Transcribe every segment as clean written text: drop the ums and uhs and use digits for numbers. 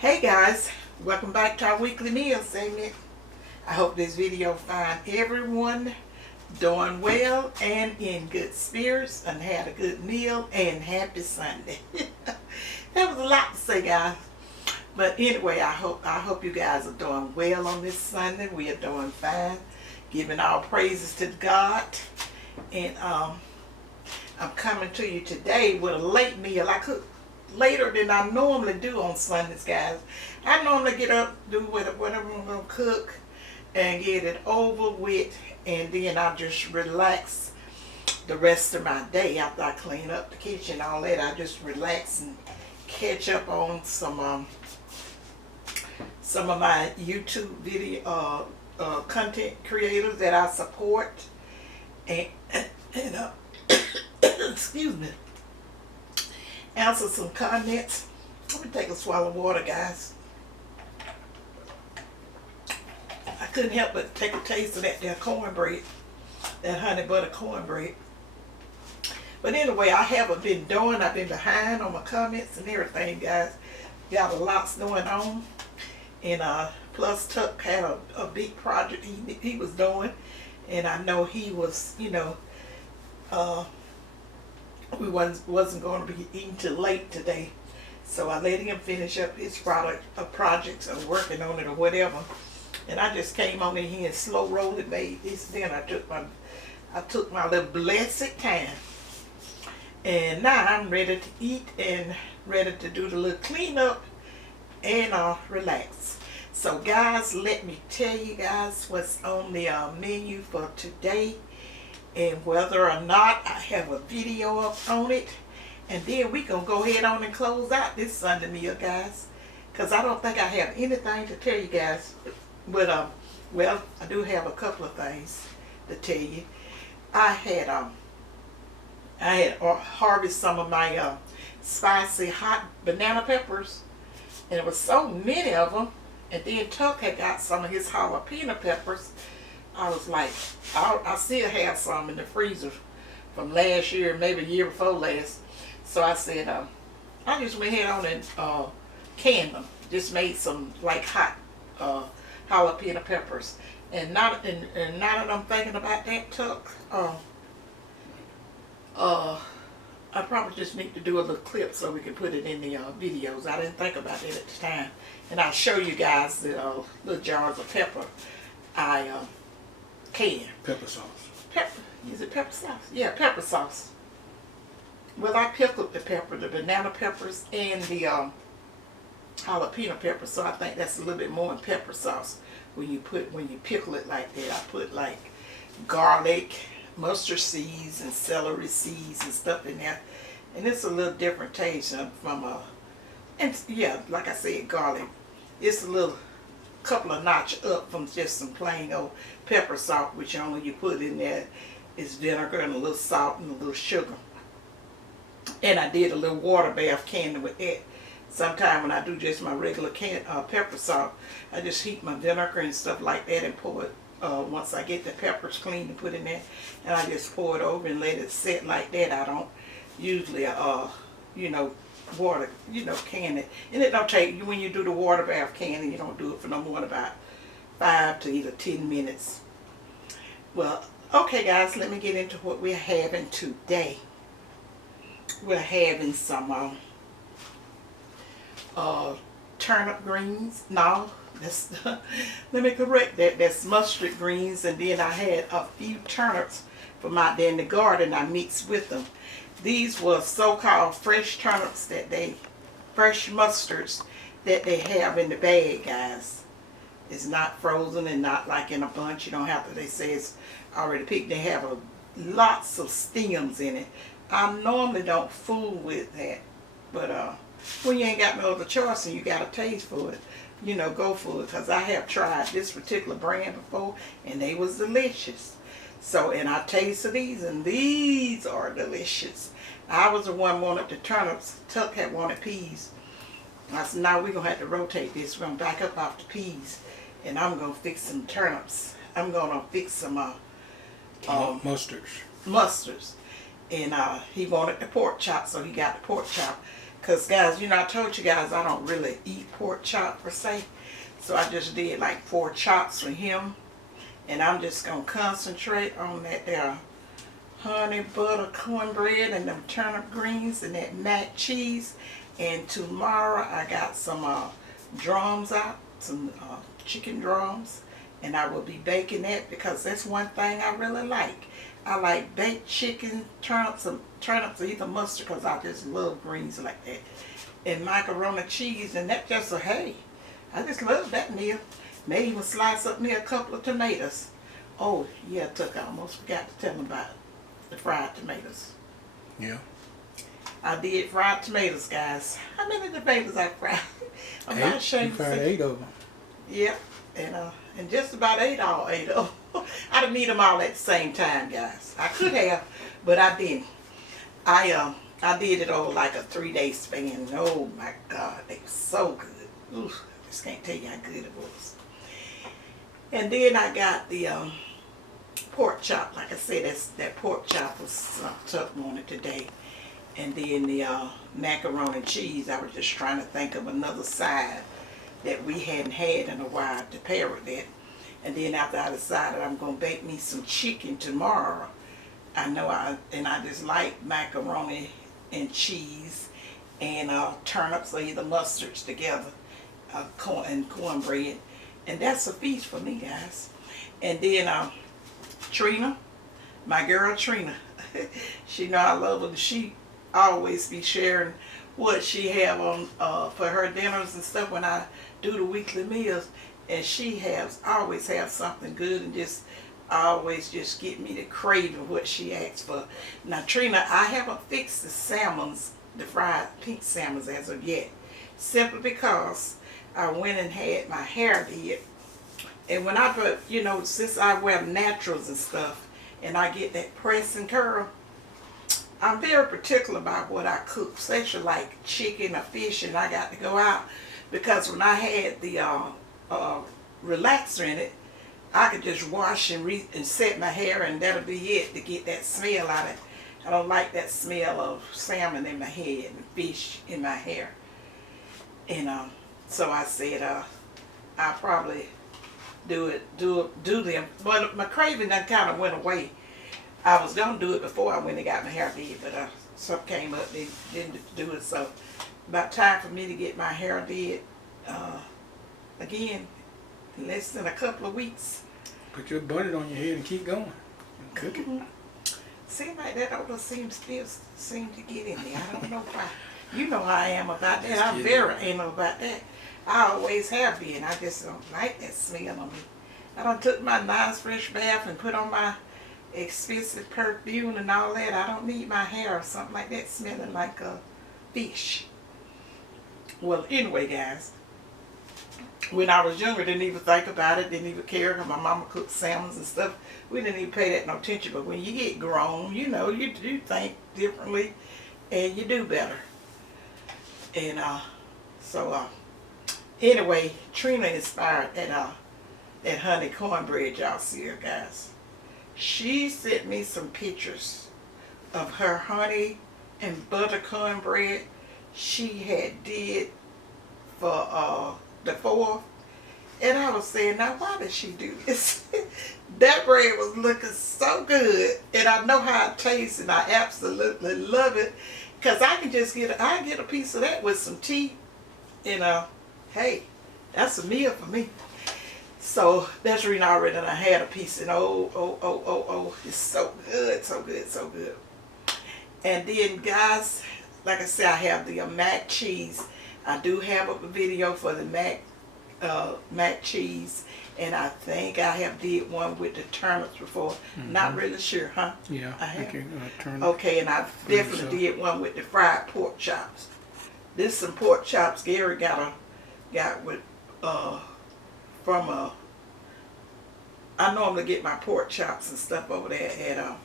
Hey guys, welcome back to our weekly meal segment. I hope this video find everyone doing well and in good spirits and had a good meal and happy Sunday. That was a lot to say, guys. But anyway, I hope you guys are doing well on this Sunday. We are doing fine, giving all praises to God. And I'm coming to you today with a late meal. I cook later than I normally do on Sundays, guys. I normally get up, do whatever I'm going to cook, and get it over with, and then I just relax the rest of my day after I clean up the kitchen and all that. I just relax and catch up on some of my YouTube video content creators that I support, and excuse me, answer some comments. Let me take a swallow of water, guys. I couldn't help but take a taste of that there cornbread, that honey butter cornbread. But anyway, I haven't been doing, I've been behind on my comments and everything, guys. Got a lot going on. And plus Tuck had a big project he was doing. And I know he was, we wasn't going to be eating till late today. So I let him finish up his projects or working on it or whatever. And I just came on in here and slow rolled and made this dinner. I took my little blessed time. And now I'm ready to eat and ready to do the little cleanup and relax. So guys, let me tell you guys what's on the menu for today, and whether or not I have a video up on it. And then we gonna go ahead on and close out this Sunday meal, guys, because I don't think I have anything to tell you guys. But well, I do have a couple of things to tell you. I had harvested some of my spicy hot banana peppers, and there was so many of them. And then Tuck had got some of his jalapeno peppers. I was like, I still have some in the freezer from last year, maybe a year before last. So I said, I just went ahead on and canned them. Just made some like hot jalapeno peppers. And now that I'm thinking about that, Tuck, I probably just need to do a little clip so we can put it in the videos. I didn't think about it at the time. And I'll show you guys the little jars of pepper I canned. Pepper sauce. Is it pepper sauce? Yeah, pepper sauce. Well, I pickled the pepper, the banana peppers, and the jalapeno peppers. So I think that's a little bit more in pepper sauce when you pickle it like that. I put like garlic, mustard seeds, and celery seeds and stuff in there, and it's a little different taste from and yeah, like I said, garlic. It's a little couple of notch up from just some plain old pepper salt, which only you put in there is vinegar and a little salt and a little sugar. And I did a little water bath candy with that. Sometime when I do just my regular pepper salt, I just heat my vinegar and stuff like that and pour it. Once I get the peppers clean and put in there, and I just pour it over and let it sit like that. I don't usually, water, can it. And it don't take, when you do the water bath canning, you don't do it for no more than about 5 to either 10 minutes. Well, okay guys, let me get into what we're having today. We're having some turnip greens. No, that's let me correct that. That's mustard greens, and then I had a few turnips from out there in the garden I mixed with them. These were so-called fresh turnips fresh mustards that they have in the bag, guys. It's not frozen and not like in a bunch. You don't have to, they say it's already picked. They have lots of stems in it. I normally don't fool with that, but when you ain't got no other choice and you got a taste for it, go for it, because I have tried this particular brand before and they was delicious. So, and I tasted these, and these are delicious. I was the one wanted the turnips. Tuck had wanted peas. I said, now we're going to have to rotate this. We're going to back up off the peas, and I'm going to fix some turnips. I'm going to fix some mustards. And he wanted the pork chop, so he got the pork chop. Because, guys, I told you guys I don't really eat pork chop per se. So I just did like 4 chops for him. And I'm just going to concentrate on that there honey butter cornbread and them turnip greens and that mac cheese. And tomorrow I got some drums out, some chicken drums. And I will be baking that because that's one thing I really like. I like baked chicken, turnips or either mustard because I just love greens like that. And macaroni cheese, and that just hey, I just love that meal. May even slice up me a couple of tomatoes. Oh, yeah, I almost forgot to tell them about the fried tomatoes. Yeah. I did fried tomatoes, guys. How many tomatoes I fried? I'm not ashamed to say. You fried 8 of them. Yeah, and just about ate all 8 of them. I didn't eat them all at the same time, guys. I could have, but I didn't. I did it over like a 3-day span. Oh my God, they were so good. Oof, I just can't tell you how good it was. And then I got the pork chop. Like I said, that pork chop was tucked on it today. And then the macaroni and cheese. I was just trying to think of another side that we hadn't had in a while to pair with that. And then after I decided I'm going to bake me some chicken tomorrow. I just like macaroni and cheese and turnips or either mustards together, cornbread. And that's a feast for me, guys. And then Trina, my girl Trina, she know I love her. She always be sharing what she have on for her dinners and stuff when I do the weekly meals. And she always have something good and just always just get me to craving what she asks for. Now Trina, I haven't fixed the salmons, the fried pink salmons as of yet. Simply because I went and had my hair did. And when I put, since I wear naturals and stuff, and I get that press and curl, I'm very particular about what I cook, especially like chicken or fish, and I got to go out. Because when I had the relaxer in it, I could just wash and set my hair, and that'll be it to get that smell out of it. I don't like that smell of salmon in my head and fish in my hair. And so I said I'll probably do them. But my craving that kind of went away. I was gonna do it before I went and got my hair did, but something came up, they didn't do it. So about time for me to get my hair did again in less than a couple of weeks. Put your bonnet on your head and keep going. And cook it. Seems like that odor seem to get in there. I don't know why. You know how I am about that. I'm very anal about that. I always have been. I just don't like that smell on me. I done took my nice fresh bath and put on my expensive perfume and all that. I don't need my hair or something like that smelling like a fish. Well, anyway, guys, when I was younger, didn't even think about it, didn't even care, because my mama cooked salmons and stuff. We didn't even pay that no attention. But when you get grown, you think differently and you do better. And anyway, Trina inspired that honey cornbread y'all see her, guys. She sent me some pictures of her honey and butter cornbread she had did for the 4th. And I was saying, now why did she do this? That bread was looking so good, and I know how it tastes, and I absolutely love it. Because I can just get a piece of that with some tea, and hey, that's a meal for me. So that's the reason I already had a piece, and oh, it's so good, so good, so good. And then, guys, like I said, I have the mac cheese. I do have a video for the mac cheese, and I think I have did one with the turnips before. Not really sure, huh? Yeah, I have. Turnip. Okay, and I definitely did one with the fried pork chops. This some pork chops Gary got with from I normally get my pork chops and stuff over there at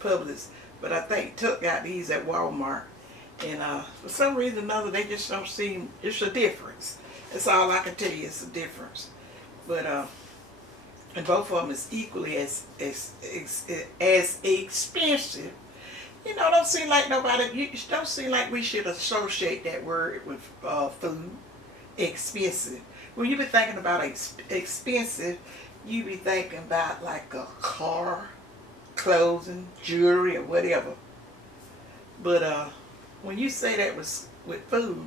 Publix, but I think Tuck got these at Walmart. And for some reason or another, they just don't seem, it's a difference. That's all I can tell you, it's a difference. But, and both of them is equally as expensive Don't seem like nobody. You don't seem like we should associate that word with food. Expensive. When you be thinking about expensive, you be thinking about like a car, clothing, jewelry, or whatever. But when you say that was with food,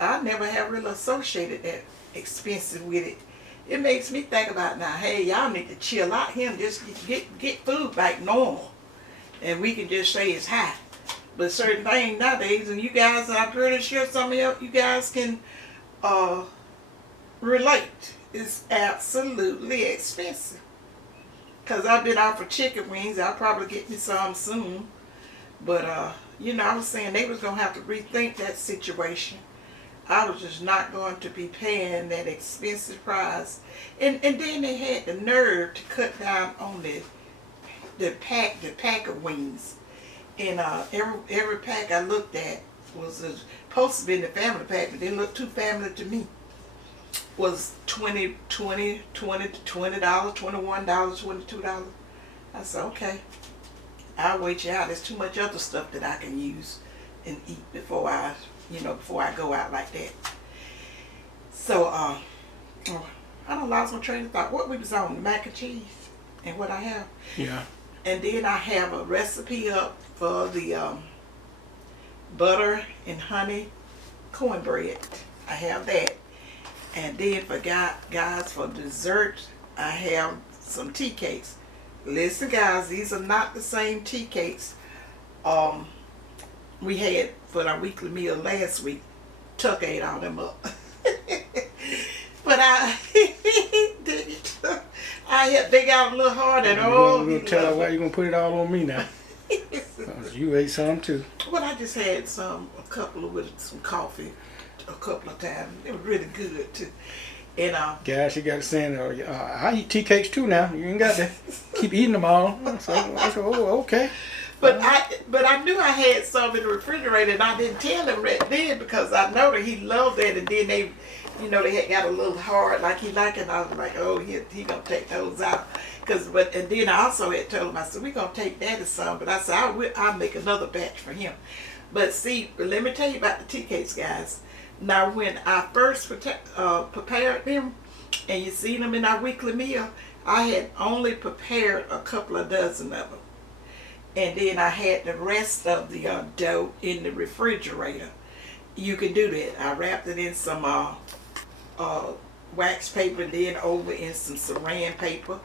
I never have really associated that expensive with it. It makes me think about now, hey, y'all need to chill out here and just get food like normal. And we can just say it's high. But certain things nowadays, and you guys, I'm pretty sure some of you guys can relate. It's absolutely expensive. Because I've been out for chicken wings. I'll probably get me some soon. But, I was saying they was going to have to rethink that situation. I was just not going to be paying that expensive price. And then they had the nerve to cut down on the pack of wings. And every pack I looked at was supposed to be in the family pack, but they looked too family to me. Was $20 to $20, $21, $22. I said, okay, I'll wait you out. There's too much other stuff that I can use and eat before I go out like that. So, I don't lost my train of thought. What we was on, the mac and cheese and what I have. Yeah. And then I have a recipe up for the butter and honey cornbread. I have that. And then for guys, for dessert, I have some tea cakes. Listen, guys, these are not the same tea cakes we had for our weekly meal last week. Tuck ate all them up. But they got a little hard and you tell her why you gonna put it all on me now. You ate some too. Well, I just had a couple with some coffee a couple of times. It was really good too. And Guys, you got to say, I eat tea cakes too now. You ain't got to keep eating them all. So, oh, okay. But I knew I had some in the refrigerator, and I didn't tell him right then because I know that he loved that. And then they had got a little hard like he liked it. And I was like, oh, he gonna take those out. And then I also had told him, I said, we gonna take that as some. But I said, I'll make another batch for him. But see, let me tell you about the tea cakes, guys. Now, when I first prepared them, and you see them in our weekly meal, I had only prepared a couple of dozen of them. And then I had the rest of the dough in the refrigerator. You can do that. I wrapped it in some wax paper, and then over in some saran paper.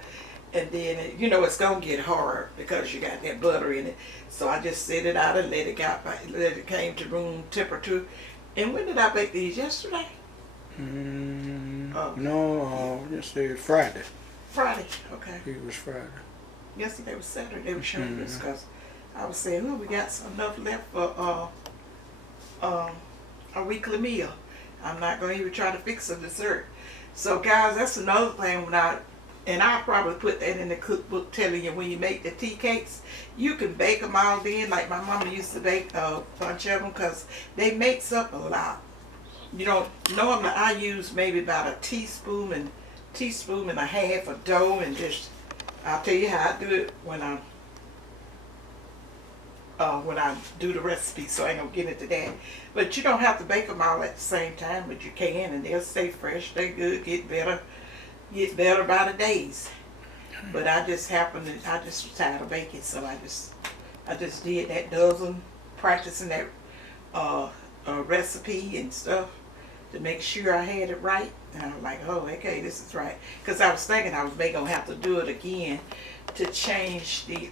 And then, it's going to get hard because you got that butter in it. So I just set it out and let it came to room temperature. And when did I bake these? Yesterday? No, yesterday was Friday. Friday, okay. It was Friday. Yesterday was Saturday. They were showing this because I was saying, we got enough left for a weekly meal. I'm not going to even try to fix a dessert. So, guys, that's another thing and I'll probably put that in the cookbook telling you when you make the tea cakes, you can bake them all in like my mama used to bake a bunch of them because they makes up a lot. Normally I use maybe about a teaspoon and a half of dough, and just, I'll tell you how I do it when I do the recipe, so I ain't gonna get into that. But you don't have to bake them all at the same time, but you can, and they'll stay fresh, stay good, get better by the days. But I just was tired of baking, so I just did that dozen, practicing that recipe and stuff to make sure I had it right. And I was like, oh, okay, this is right. Because I was thinking I was going to have to do it again to change the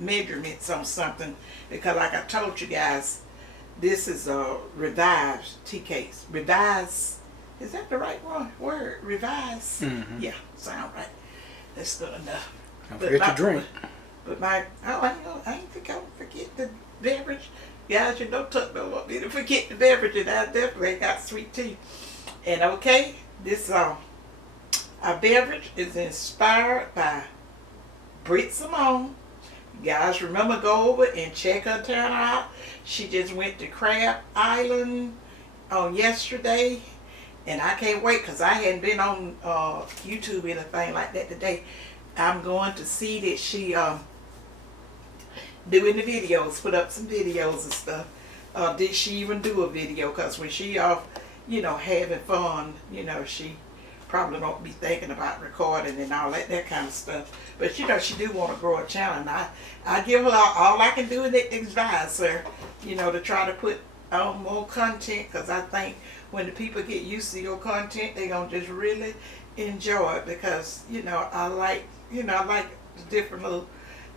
measurements on something. Because like I told you guys, this is a revised tea cakes. Revised. Is that the right word? Revise? Mm-hmm. Yeah, sound right. That's good enough. Don't forget to drink. But I ain't gonna forget the beverage. Guys, Tuck don't want me to forget the beverage, and I definitely got sweet tea. And okay, this our beverage is inspired by Britt Simone. You guys remember, go over and check her channel out. She just went to Crab Island on yesterday. And I can't wait because I hadn't been on YouTube or anything like that today. I'm going to see that she doing the videos, put up some videos and stuff. Did she even do a video? Because when she off, having fun, she probably don't be thinking about recording and all that kind of stuff. But she do want to grow a channel. And I give her all I can do is advise her, to try to put on more content, because I think when the people get used to your content, they're going to just really enjoy it, because, I like the different little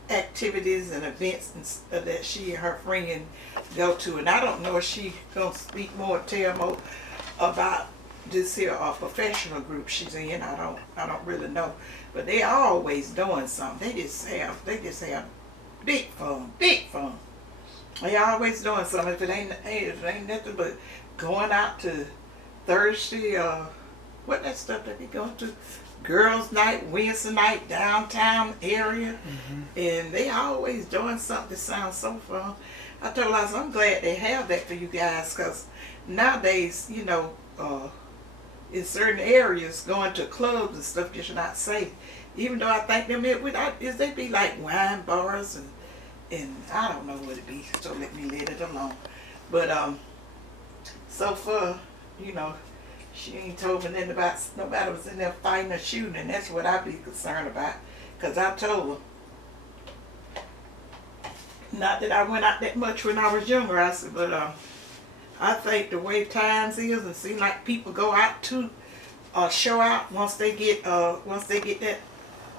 activities and events that she and her friend go to. And I don't know if she going to speak more, tell more about this here professional group she's in. I don't really know. But they are always doing something. They just have big fun. They always doing something. If it ain't nothing but going out to Thursday, what that stuff that they going to? Girls' night, Wednesday night, downtown area. And they always doing something that sounds so fun. I told her, I'm glad they have that for you guys, because nowadays, in certain areas, going to clubs and stuff just not safe. Even though I think they be like wine bars and I don't know what it be, so let me let it alone. But so far, she ain't told me nothing about nobody was in there fighting or shooting, and that's what I be concerned about. Because I told her, not that I went out that much when I was younger, I said, but I think the way times is, and seem like people go out to show out once they get that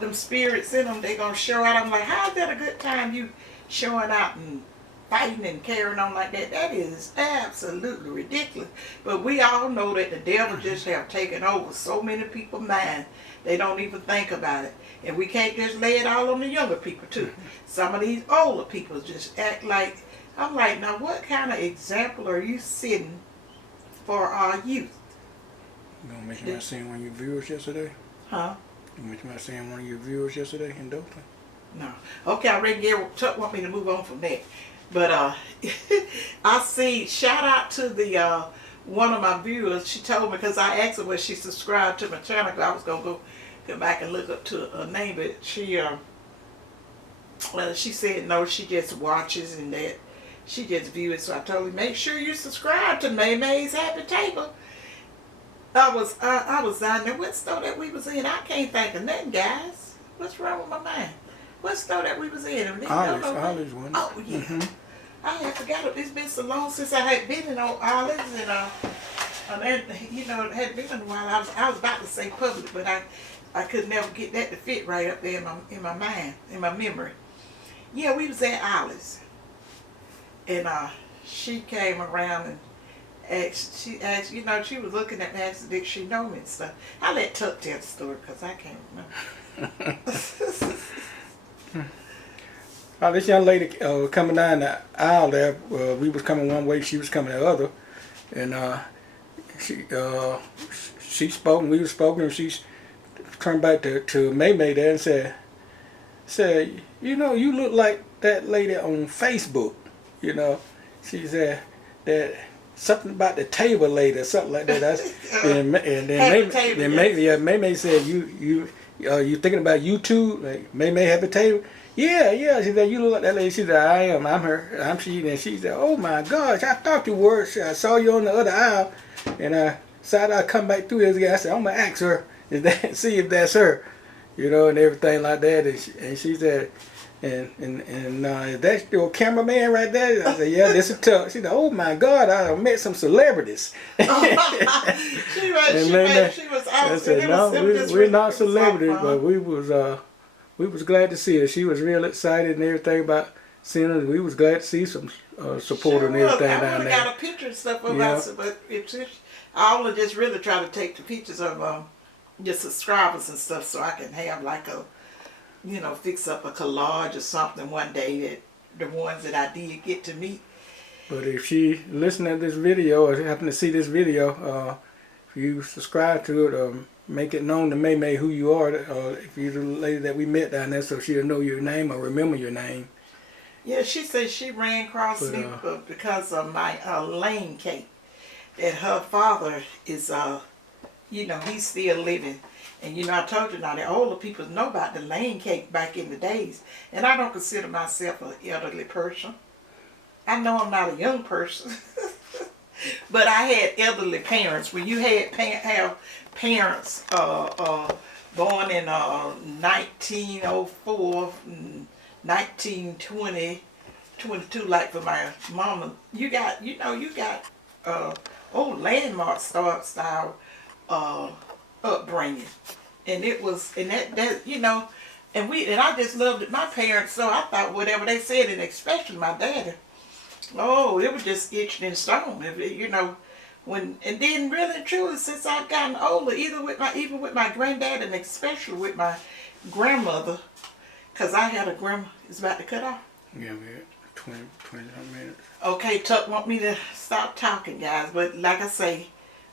them spirits in them, they gonna show out. I'm like, how's that a good time, you showing out and fighting and carrying on like that? That is absolutely ridiculous. But we all know that the devil just have taken over so many people's mind, they don't even think about it. And we can't just lay it all on the younger people too. Some of these older people just act like, I'm like, now what kind of example are you setting for our youth? You gonna mention I seen one of your viewers yesterday? Huh? You mentioned I seen one of your viewers yesterday in Daleville? No. Okay, I already want me to move on from that. But I see, shout out to the one of my viewers. She told me, because I asked her when she subscribed to my channel, because I was going to go back and look up to her name, but she said no, she just watches and that she just views it. So I told her, make sure you subscribe to May May's Happy Table. I was down there. What store that we was in? I can't think of nothing, guys. What's wrong with my mind? What store that we was in? Olives one. Oh yeah. I had forgot it. It's been so long since I had been in Olives, and it had been in a while. I was about to say public, but I could never get that to fit right up there in my mind, in my memory. Yeah, we was at Olives, and she came around and she asked, she was looking at me, asked, did she know me and stuff. I let Tuck tell the story because I can't remember. This young lady coming down the aisle there, we was coming one way, she was coming the other, and she spoke and we were spoken, and she turned back to May May there and said, you look like that lady on Facebook, She said that something about the table lady or something like that. And then May May said, you thinking about YouTube, like May May Happy Table? Yeah. She said, you look like that lady. She said, I am. I'm her. I'm she. And she said, oh my gosh, I thought you were. I saw you on the other aisle, and I decided I'd come back through here again. I said, I'm gonna ask her, see if that's her, and everything like that. And she said, and is that your cameraman right there? I said, yeah, this is Tuck. She said, oh my God, I met some celebrities. She was out. I said, no, we're not celebrities, but we was glad to see her. She was real excited and everything about seeing her. We was glad to see some support and everything down there. I got a picture and stuff of us, but I only just really try to take the pictures of your subscribers and stuff, so I can have like a, fix up a collage or something one day that the ones that I did get to meet. But if she listen to this video or happen to see this video, if you subscribe to it, make it known to May May who you are, if you're the lady that we met down there, so she'll know your name or remember your name. Yeah, she said she ran across me because of my lane cake. That her father is you know, he's still living. And you know, I told you now, the older people know about the lane cake back in the days. And I don't consider myself an elderly person. I know I'm not a young person. But I had elderly parents. When you have parents born in 1904, 1920, 22, like for my mama, you got old landmark style upbringing. And it was, and that you know, and I just loved it. My parents, so I thought whatever they said, and especially my daddy, oh, it was just etched in stone. You know, and then really and truly, since I've gotten older, even with my granddad, and especially with my grandmother, because I had a grandma. It's about to cut off. Yeah, we had 20 some minutes. Okay, Tuck want me to stop talking, guys, but like I say,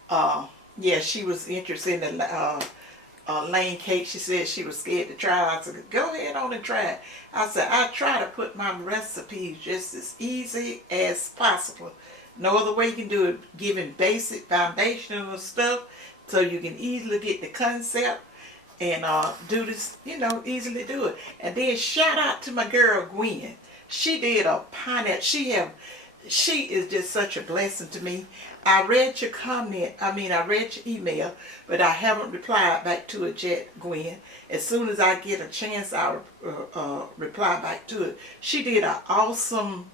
yeah, she was interested in the lane cake. She said she was scared to try. I said, go ahead on and try it. I said, I try to put my recipes just as easy as possible. No other way you can do it, giving basic foundational stuff so you can easily get the concept and do this, you know, easily do it. And then shout out to my girl Gwen. She did a pineapple. She is just such a blessing to me. I read your comment. I read your email, but I haven't replied back to it yet, Gwen. As soon as I get a chance, I'll reply back to it. She did an awesome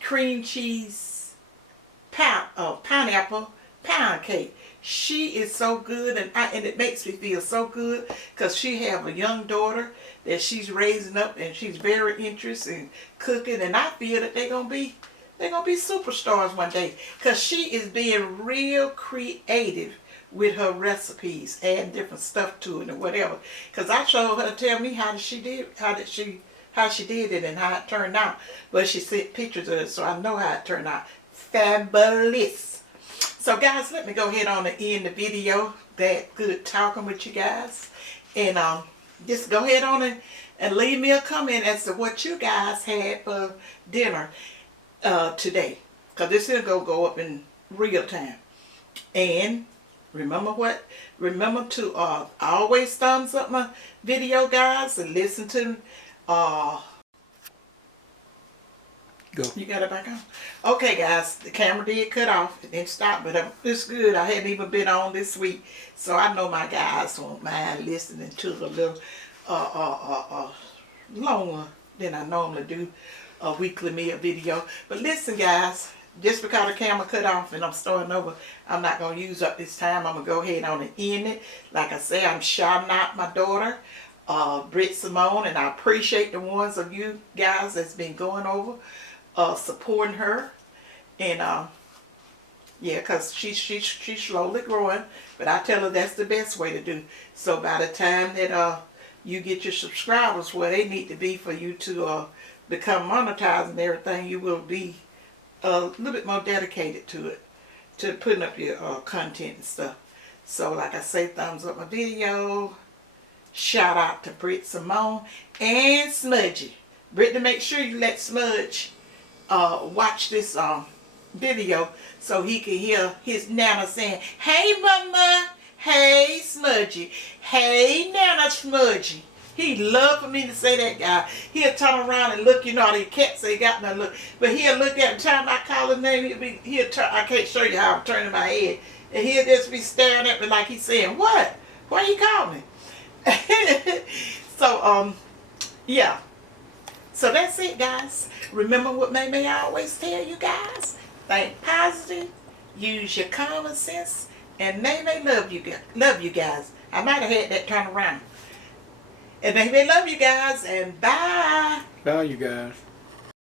cream cheese pineapple pound cake. She is so good, and it makes me feel so good because she have a young daughter that she's raising up, and she's very interested in cooking, and I feel that they're gonna be superstars one day because she is being real creative with her recipes, adding different stuff to it and whatever. Because I showed her to tell me how she did it and how it turned out, but she sent pictures of it, so I know how it turned out. Fabulous. So guys, let me go ahead on and end the video. That good talking with you guys, and just go ahead on and leave me a comment as to what you guys had for dinner today, because this is gonna go up in real time. And remember to always thumbs up my video, guys, and listen to Go. You got it back on? Okay, guys, the camera did cut off. It didn't stop, but it's good. I hadn't even been on this week, so I know my guys won't mind listening to a little longer than I normally do a weekly meal video. But listen, guys, just because the camera cut off and I'm starting over, I'm not going to use up this time. I'm going to go ahead on and end it. Like I say, I'm shouting out my daughter, Britt Simone, and I appreciate the ones of you guys that's been going over, supporting her. And yeah, because she's slowly growing, but I tell her that's the best way to do. So by the time that you get your subscribers where they need to be for you to become monetized and everything, you will be a little bit more dedicated to it, to putting up your content and stuff. So like I say, thumbs up my video. Shout out to Britt Simone and Smudgy. Brittany, make sure you let Smudge watch this video so he can hear his Nana saying, "Hey Mama, hey Smudgy, hey Nana Smudgy." He love for me to say that, guy. He'll turn around and look, you know how the cats say got no look, but he'll look at the time I call his name, he'll turn. I can't show you how I'm turning my head, and he'll just be staring at me like he's saying, "What? Why you call me?" So yeah. So that's it, guys. Remember what May always tell you guys. Think positive, use your common sense, and May love you guys. I might have had that turn around. And May love you guys, and bye. Bye, you guys.